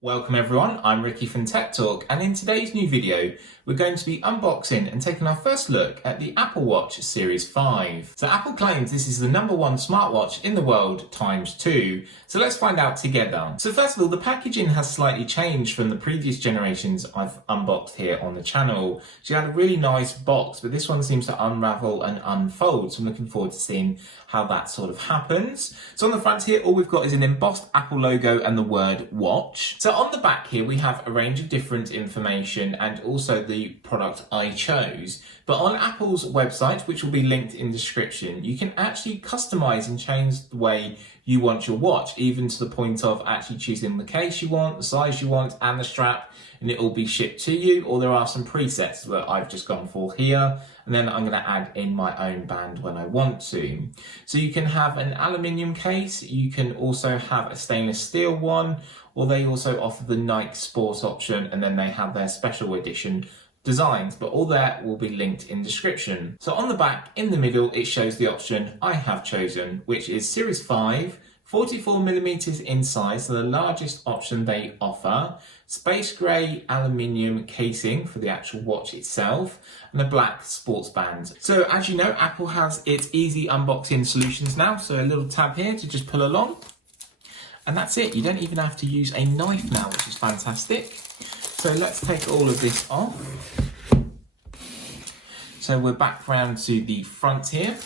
Welcome everyone, I'm Ricky from Tech Talk, and in today's new video we're going to be unboxing and taking our first look at the Apple Watch Series 5. So Apple claims this is the #1 smartwatch in the world ×2, so let's find out together. So first of all, the packaging has slightly changed from the previous generations I've unboxed here on the channel. So you had a really nice box, but this one seems to unravel and unfold, so I'm looking forward to seeing how that sort of happens. So on the front here, all we've got is an embossed Apple logo and the word watch. So on the back here, we have a range of different information and also the product I chose. But on Apple's website, which will be linked in the description, you can actually customize and change the way you want your watch, even to the point of actually choosing the case you want, the size you want, and the strap, and it will be shipped to you. Or there are some presets that I've just gone for here, and then I'm going to add in my own band when I want to. So you can have an aluminium case, you can also have a stainless steel one, or they also offer the Nike Sports option, and then they have their special edition designs, but all that will be linked in description. So on the back, in the middle, it shows the option I have chosen, which is Series 5, 44mm in size, so the largest option they offer, space grey aluminium casing for the actual watch itself, and a black sports band. So as you know, Apple has its easy unboxing solutions now, so a little tab here to just pull along. And that's it, you don't even have to use a knife now, which is fantastic. So let's take all of this off. So we're back round to the front here.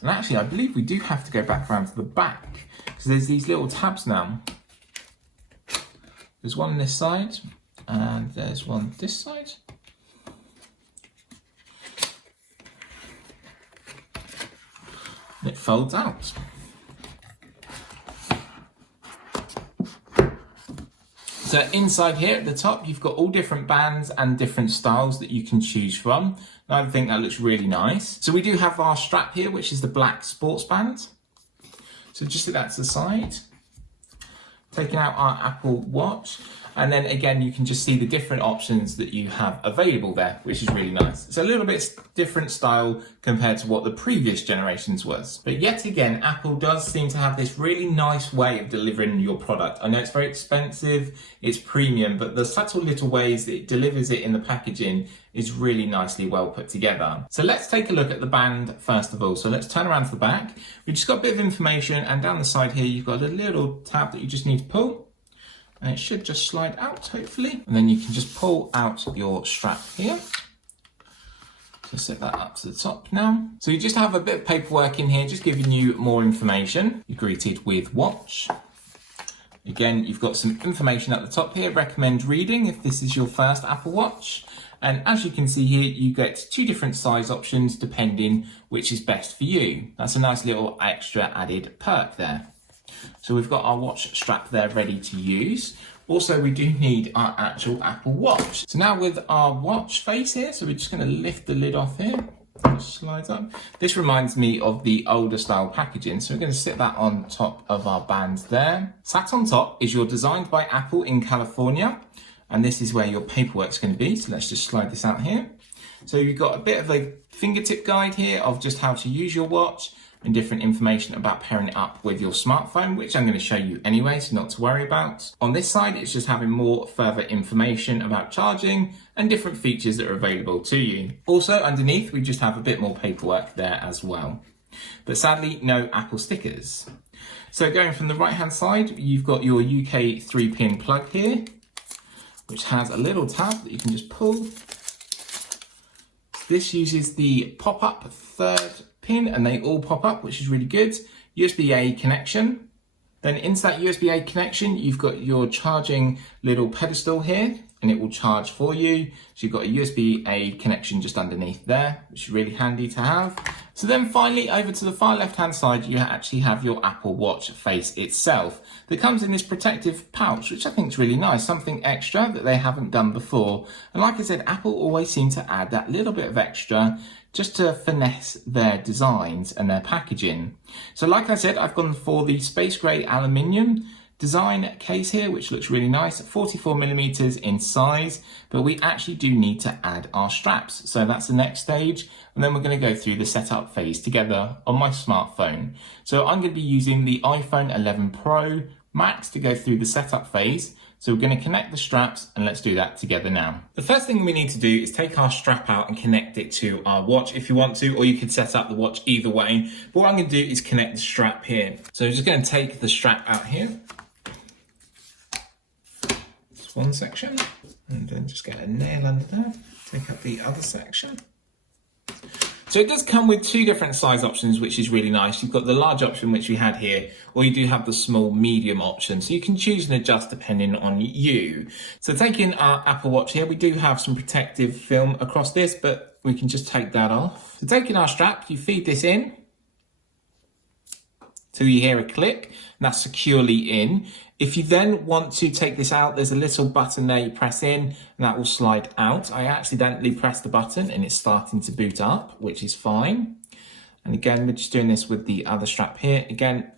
And actually, I believe we do have to go back round to the back, because there's these little tabs now. There's one on this side, and there's one this side. And it folds out. So inside here at the top, you've got all different bands and different styles that you can choose from. And I think that looks really nice. So we do have our strap here, which is the black sports band. So just set that to the side. Taking out our Apple Watch. And then again, you can just see the different options that you have available there, which is really nice. It's a little bit different style compared to what the previous generations was. But yet again, Apple does seem to have this really nice way of delivering your product. I know it's very expensive, it's premium, but the subtle little ways that it delivers it in the packaging is really nicely well put together. So let's take a look at the band first of all. So let's turn around to the back. We've just got a bit of information, and down the side here, you've got a little tab that you just need to pull. And it should just slide out, hopefully. And then you can just pull out your strap here. So set that up to the top now. So you just have a bit of paperwork in here, just giving you more information. You're greeted with watch. Again, you've got some information at the top here. Recommend reading if this is your first Apple Watch. And as you can see here, you get 2 different size options depending which is best for you. That's a nice little extra added perk there. So we've got our watch strap there ready to use. Also, we do need our actual Apple Watch. So now with our watch face here, so we're just going to lift the lid off here. It slides up. This reminds me of the older style packaging, so we're going to sit that on top of our band there. Sat on top is your Designed by Apple in California, and this is where your paperwork's going to be. So let's just slide this out here. So you've got a bit of a fingertip guide here of just how to use your watch, and different information about pairing it up with your smartphone, which I'm going to show you anyway, so not to worry about. On this side, it's just having more further information about charging and different features that are available to you. Also underneath, we just have a bit more paperwork there as well. But sadly, no Apple stickers. So going from the right hand side, you've got your UK 3-pin plug here, which has a little tab that you can just pull. This uses the pop-up 3rd pin, and they all pop up, which is really good. USB-A connection. Then into that USB-A connection, you've got your charging little pedestal here, and it will charge for you. So you've got a USB-A connection just underneath there, which is really handy to have. So then finally, over to the far left-hand side, you actually have your Apple Watch face itself that comes in this protective pouch, which I think is really nice, something extra that they haven't done before. And like I said, Apple always seem to add that little bit of extra just to finesse their designs and their packaging. So like I said, I've gone for the space grey aluminium design case here, which looks really nice, 44mm in size, but we actually do need to add our straps. So that's the next stage. And then we're going to go through the setup phase together on my smartphone. So I'm going to be using the iPhone 11 Pro max to go through the setup phase. So we're going to connect the straps and let's do that together now. The first thing we need to do is take our strap out and connect it to our watch if you want to, or you could set up the watch either way. But what I'm going to do is connect the strap here. So I'm just going to take the strap out here. Just one section, and then just get a nail under there. Take up the other section. So it does come with two different size options, which is really nice. You've got the large option, which we had here, or you do have the small medium option. So you can choose and adjust depending on you. So taking our Apple Watch here, we do have some protective film across this, but we can just take that off. So taking our strap, you feed this in till you hear a click, and that's securely in. If you then want to take this out, there's a little button there you press in and that will slide out. I accidentally pressed the button and it's starting to boot up, which is fine. And again, we're just doing this with the other strap here. Again,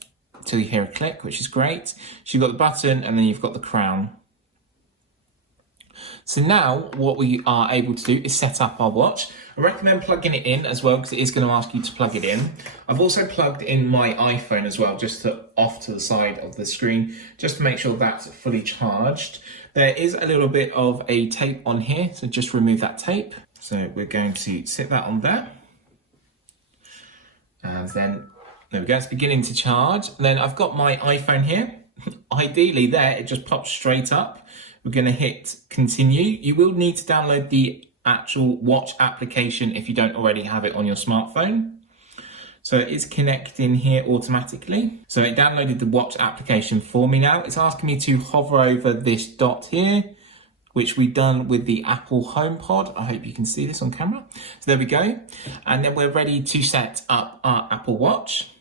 till you hear a click, which is great. So you've got the button and then you've got the crown. So now what we are able to do is set up our watch. I recommend plugging it in as well because it is going to ask you to plug it in. I've also plugged in my iPhone as well, just off to the side of the screen, just to make sure that's fully charged. There is a little bit of a tape on here, so just remove that tape. So we're going to sit that on there. And then, there we go, it's beginning to charge. And then I've got my iPhone here. Ideally there, it just pops straight up. We're going to hit continue. You will need to download the actual watch application if you don't already have it on your smartphone. So it is connecting here automatically. So it downloaded the watch application for me now. It's asking me to hover over this dot here, which we've done with the Apple HomePod. I hope you can see this on camera. So there we go. And then we're ready to set up our Apple Watch.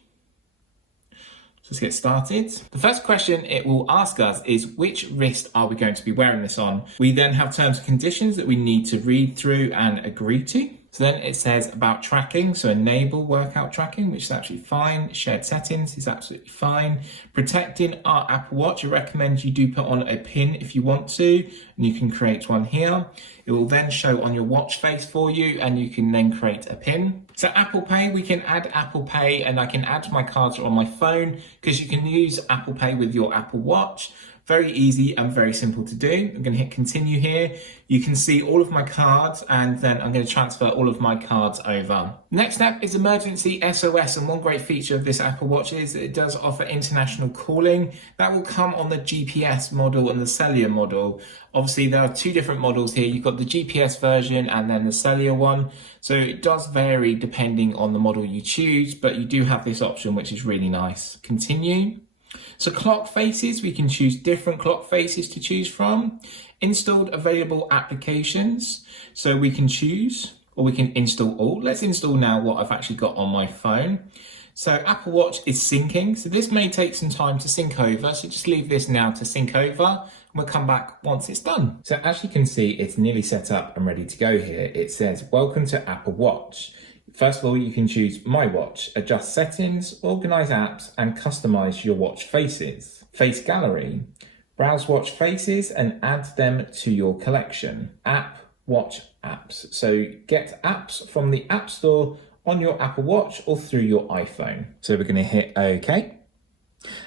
Let's get started. The first question it will ask us is which wrist are we going to be wearing this on? We then have terms and conditions that we need to read through and agree to. So then it says about tracking, so enable workout tracking, which is absolutely fine. Shared settings is absolutely fine. Protecting our Apple Watch, I recommend you do put on a pin if you want to, and you can create one here. It will then show on your watch face for you, and you can then create a pin. So Apple Pay, we can add Apple Pay, and I can add my cards on my phone because you can use Apple Pay with your Apple Watch. Very easy and very simple to do. I'm going to hit continue here. You can see all of my cards and then I'm going to transfer all of my cards over. Next step is emergency SOS, and one great feature of this Apple Watch is that it does offer international calling. That will come on the GPS model and the cellular model. Obviously there are two different models here. You've got the GPS version and then the cellular one. So it does vary depending on the model you choose, but you do have this option, which is really nice. Continue. So clock faces, we can choose different clock faces to choose from. Installed available applications, so we can choose or we can install all. Let's install now what I've actually got on my phone. So Apple Watch is syncing, so this may take some time to sync over, so just leave this now to sync over and we'll come back once it's done. So as you can see, it's nearly set up and ready to go here. It says, welcome to Apple Watch. First of all, you can choose My Watch, adjust settings, organize apps, and customize your watch faces. Face gallery, browse watch faces and add them to your collection. App, watch apps. So get apps from the App Store on your Apple Watch or through your iPhone. So we're going to hit OK.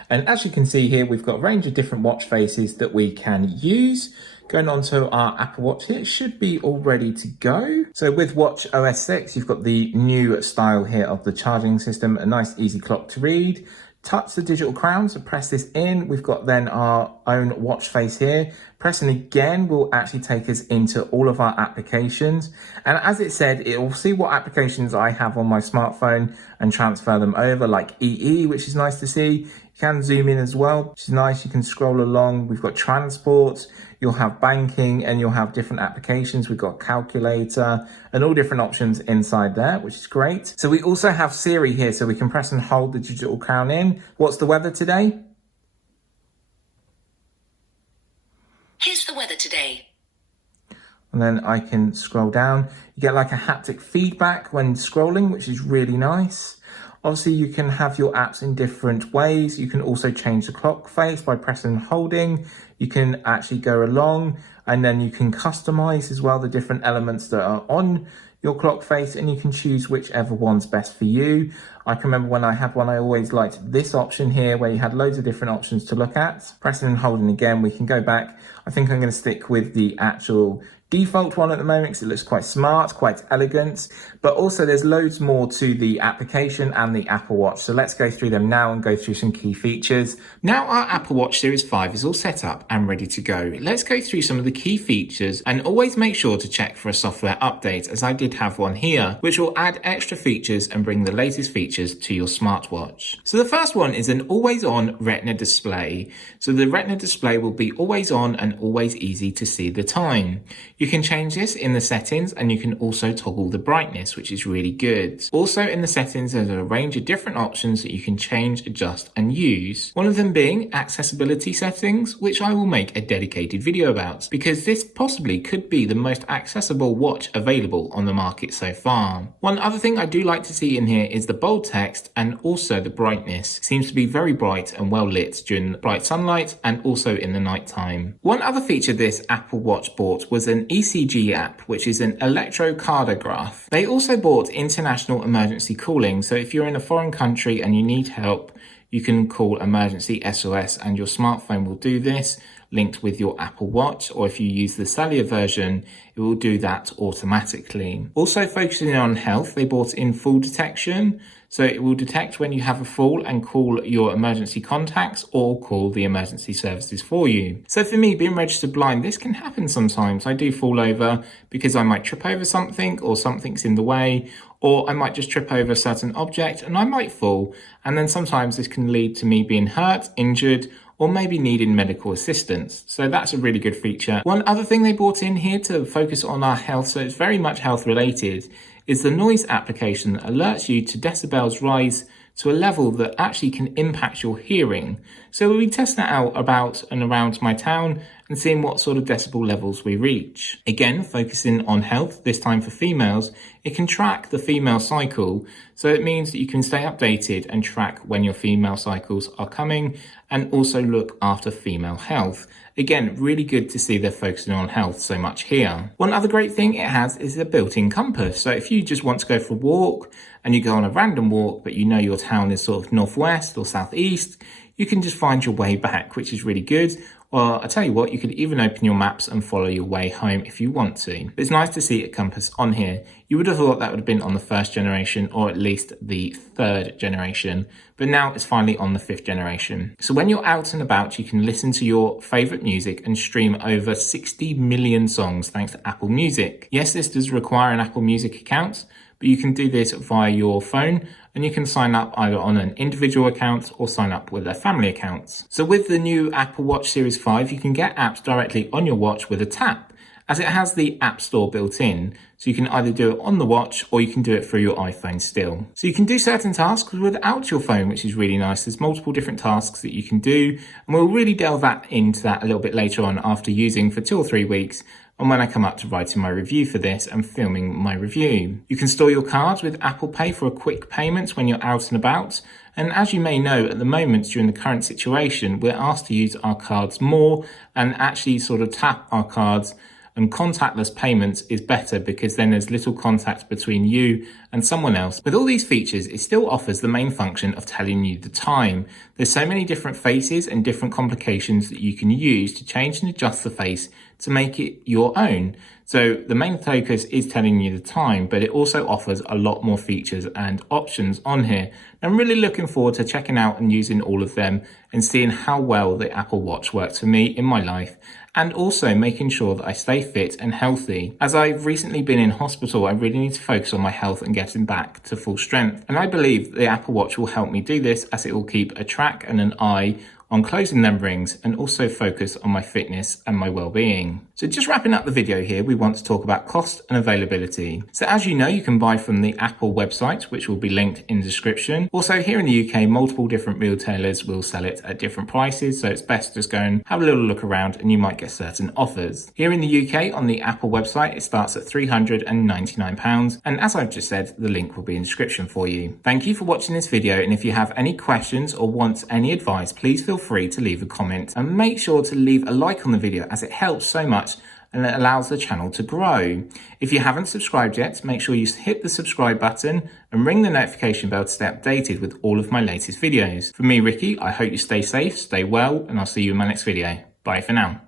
And as you can see here, we've got a range of different watch faces that we can use. Going on to our Apple Watch here, it should be all ready to go. So with Watch OS 6, you've got the new style here of the charging system, a nice easy clock to read. Touch the digital crown, so press this in. We've got then our own watch face here. Pressing again will actually take us into all of our applications. And as it said, it will see what applications I have on my smartphone and transfer them over, like EE, which is nice to see. You can zoom in as well, which is nice. You can scroll along. We've got transport, you'll have banking, and you'll have different applications. We've got calculator and all different options inside there, which is great. So we also have Siri here, so we can press and hold the digital crown in. What's the weather today? Here's the weather today. And then I can scroll down. You get like a haptic feedback when scrolling, which is really nice. Obviously, you can have your apps in different ways. You can also change the clock face by pressing and holding. You can actually go along and then you can customize as well the different elements that are on your clock face, and you can choose whichever one's best for you. I can remember when I had one, I always liked this option here where you had loads of different options to look at. Pressing and holding again, we can go back. I think I'm going to stick with the actual default one at the moment because it looks quite smart, quite elegant, but also there's loads more to the application and the Apple Watch. So let's go through them now and go through some key features. Now our Apple Watch Series 5 is all set up and ready to go. Let's go through some of the key features and always make sure to check for a software update, as I did have one here, which will add extra features and bring the latest features to your smartwatch. So the first one is an always on Retina display. So the Retina display will be always on and always easy to see the time. You can change this in the settings, and you can also toggle the brightness, which is really good. Also in the settings, there's a range of different options that you can change, adjust and use. One of them being accessibility settings, which I will make a dedicated video about, because this possibly could be the most accessible watch available on the market so far. One other thing I do like to see in here is the bold text, and also the brightness seems to be very bright and well lit during bright sunlight and also in the night time. One other feature this Apple Watch bought was an ECG app, which is an electrocardiograph. They also bought international emergency calling, so if you're in a foreign country and you need help, you can call emergency SOS and your smartphone will do this, linked with your Apple Watch, or if you use the cellular version, it will do that automatically. Also focusing on health, they brought in fall detection, so it will detect when you have a fall and call your emergency contacts or call the emergency services for you. So for me, being registered blind, this can happen sometimes. I do fall over because I might trip over something or something's in the way, or I might just trip over a certain object and I might fall. And then sometimes this can lead to me being hurt, injured, or maybe needing medical assistance. So that's a really good feature. One other thing they brought in here to focus on our health, so it's very much health related, is the noise application that alerts you to decibels rise to a level that actually can impact your hearing. So we'll be testing that out about and around my town and seeing what sort of decibel levels we reach. Again, focusing on health, this time for females, it can track the female cycle. So it means that you can stay updated and track when your female cycles are coming and also look after female health. Again, really good to see they're focusing on health so much here. One other great thing it has is a built-in compass. So if you just want to go for a walk and you go on a random walk, but you know your town is sort of northwest or southeast, you can just find your way back, which is really good. Or I tell you what, you could even open your maps and follow your way home if you want to. But it's nice to see a compass on here. You would have thought that would have been on the first generation or at least the third generation, but now it's finally on the fifth generation. So when you're out and about, you can listen to your favorite music and stream over 60 million songs thanks to Apple Music. Yes, this does require an Apple Music account, but you can do this via your phone and you can sign up either on an individual account or sign up with a family account. So with the new Apple Watch Series 5, you can get apps directly on your watch with a tap, as it has the App Store built in. So you can either do it on the watch or you can do it through your iPhone still. So you can do certain tasks without your phone, which is really nice. There's multiple different tasks that you can do, and we'll really delve into that a little bit later on after using for 2 or 3 weeks, and when I come up to writing my review for this and filming my review. You can store your cards with Apple Pay for a quick payment when you're out and about. And as you may know, at the moment, during the current situation, we're asked to use our cards more and actually sort of tap our cards, and contactless payments is better because then there's little contact between you and someone else. With all these features, it still offers the main function of telling you the time. There's so many different faces and different complications that you can use to change and adjust the face to make it your own. So the main focus is telling you the time, but it also offers a lot more features and options on here. I'm really looking forward to checking out and using all of them and seeing how well the Apple Watch works for me in my life, and also making sure that I stay fit and healthy. As I've recently been in hospital, I really need to focus on my health and getting back to full strength. And I believe the Apple Watch will help me do this, as it will keep a track and an eye on closing them rings and also focus on my fitness and my well-being. So just wrapping up the video here, we want to talk about cost and availability. So as you know, you can buy from the Apple website, which will be linked in the description. Also here in the UK, multiple different retailers will sell it at different prices, so it's best to just go and have a little look around and you might get certain offers. Here in the UK, on the Apple website, it starts at £399, and as I've just said, the link will be in the description for you. Thank you for watching this video, and if you have any questions or want any advice, please feel free to leave a comment, and make sure to leave a like on the video, as it helps so much and it allows the channel to grow. If you haven't subscribed yet, make sure you hit the subscribe button and ring the notification bell to stay updated with all of my latest videos. From me, Ricky, I hope you stay safe, stay well, and I'll see you in my next video. Bye for now.